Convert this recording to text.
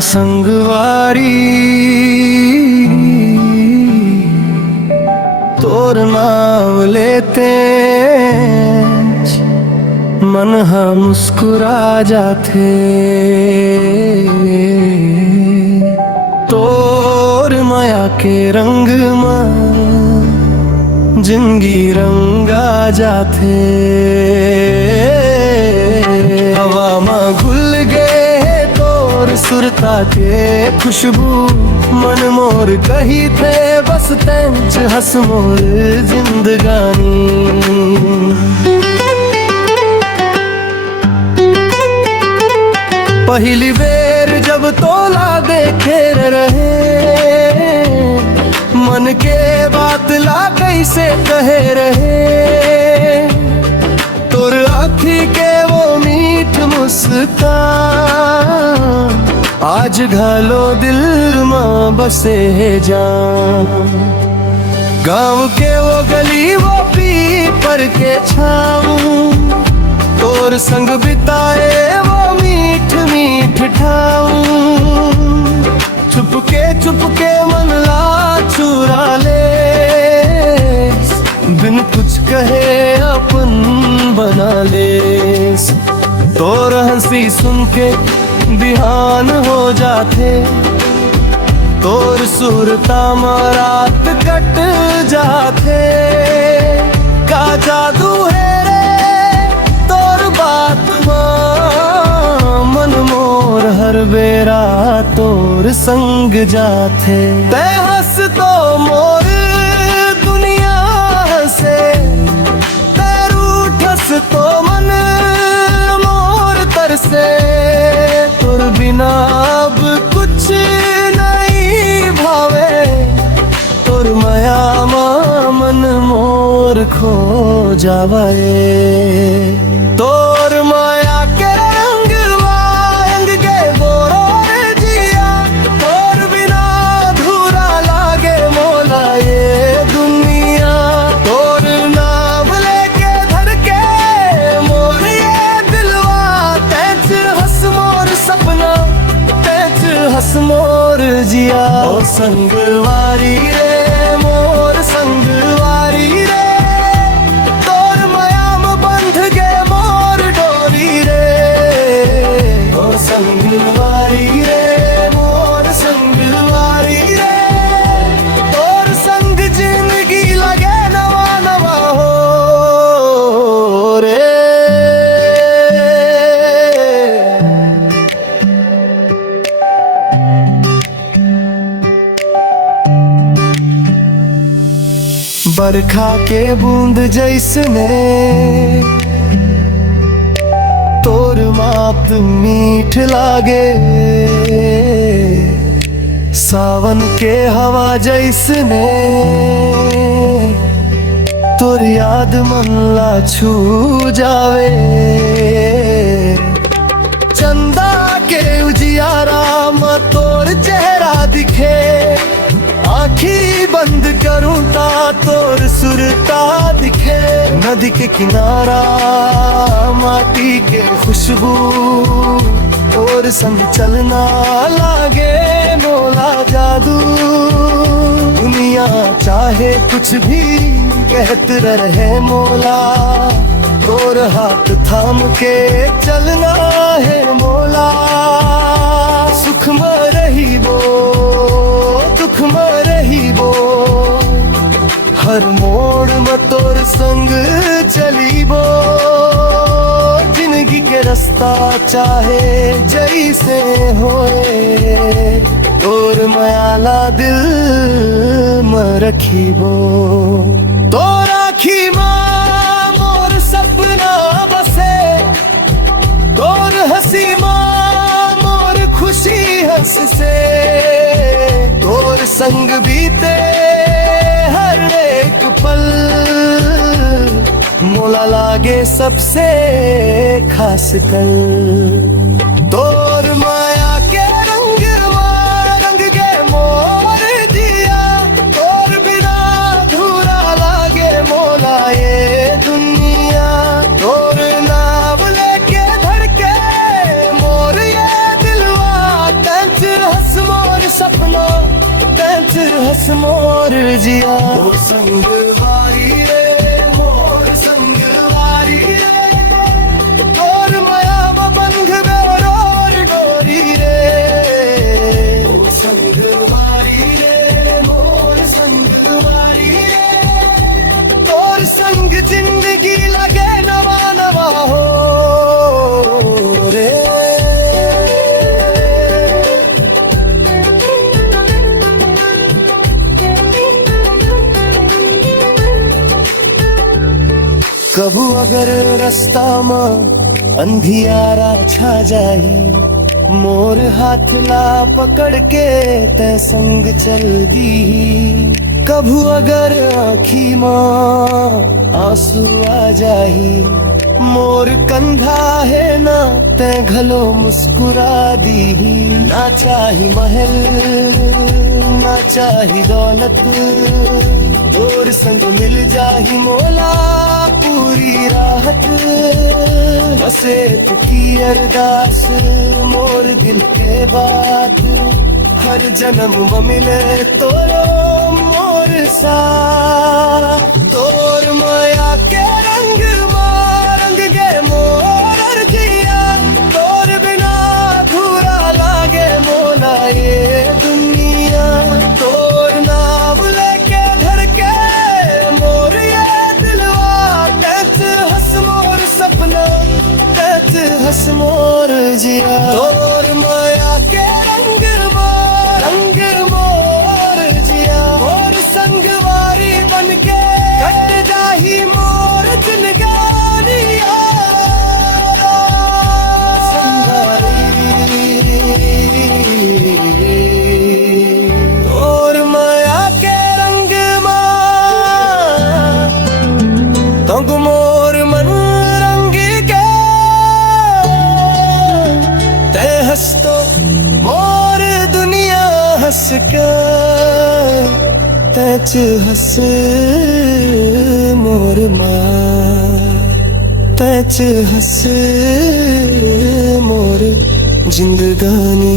संगवारी तोर नाम लेते मन हा मुस्कुरा जाते। तोर माया के रंग में जिंदगी रंगा जाते। हवा में घुल गए तोर सुरता के खुशबू मन मोर कही थे बस तेंच हस मोर जिंदगानी। पहली बेर जब तोला देखे रहे मन के बात ला कैसे कहे रहे। तोर आँखी के वो मीठ मुस्कान आज घालो दिल में बसे है जान। गाँव के वो गली वो पीपर के छाऊं तोर संग बिताए वो मीठ मीठ ठाऊं। चुपके मन ला चुरा ले बिन कुछ कहे अपन बना ले। तोर हंसी सुन के बिहान हो जाते। तोर सुरता में रात कट जाते। का जादू है रे तोर बात मन मोर हर बेरा तोर संग जाते। ते हंस तो मोर दुनिया से ते रूठ हंस तो मन मोर तरसे। तोर बिना अब कुछ नहीं भावे। तोर माया मन मोर खो जावे। तोर माया के रंग वांग गे बोरो जिया तोर बिना धूरा लागे मोला ये दुनिया। तोर नाम लेके धर के मोर ये दिलवा तेज हंस मोर सपना तेज हंस मोर जिया। ओ संगवारी रे मोर संगवारी रे तोर माया में बंध गे मोर डोरी रे। ओ संगवारी रे मोर संगवारी रे तोर संग जिंदगी लगे नवा नवा हो रे। बरखा के बूंद जैसने तोर मात मीठ लागे। सावन के हवा जैसने तोर याद मन ला छू जावे। चंदा के उजियारा में तोर चेहरा दिखे। आँखी बंद करूं ता तोर सुरता दिखे। नदी के किनारा माटी के खुशबू और संग चलना लागे मोला जादू। दुनिया चाहे कुछ भी कहत रहे मोला तोर हाथ थाम के चलना है मोला। सुख में रही वो दुख में रही वो हर मोड़ में तोर संग चली वो। जिंदगी के रास्ता चाहे जैसे होए तोर मायाला दिल में रखी वो। तोर आँखी माँ मोर सपना बसे। तोर हंसी माँ मोर खुशी हंस से। तोर संग बीते हर एक पल मोला लागे सबसे खास कल। तोर माया के रंग गे मोर जिया तोर बिना धूरा लागे मोला ये दुनिया। तोर नाम लेके धड़के मोर ये दिलवा तेज मोर जिया ओ संगवारी रे मोर संगवारी रे तोर माया बंध बेरोर डोरी रे ओ संगवारी रे मोर संगवारी रे तोर संग जिंदगी लगे नवा नवा हो रे कभू अगर रास्ता में अंधियारा छा जाही मोर हाथ ला पकड़ के ते संग चल दी कभू अगर आँखी में आंसू आ जाही मोर कंधा है ना ते घलो मुस्कुरा दी ना चाही महल ना चाही दौलत और संग मिल जाही मोला पूरी राहत बसे तुकी अरदास मोर दिल के बात हर जन्म में मिले तोरो मोर सा तोर माया के रंग रंग गे मोर जिया तोर बिना अधूरा लागे मोला ये दुनिया तोर नाम लेके धर के मोर ये दिलवा तैत हंस मोर सपना तैत हंस मोर जिया तोर माया के रंग मोर जिया मोर संगवारी बन के कट जाही मोर जिंदगानिया तोर माया के रंग तंग मोर मन रंग के ते हंस तो मोर दुनिया हंस के तैच हंस मोर माँ तैच हंस मोर जिंदगानी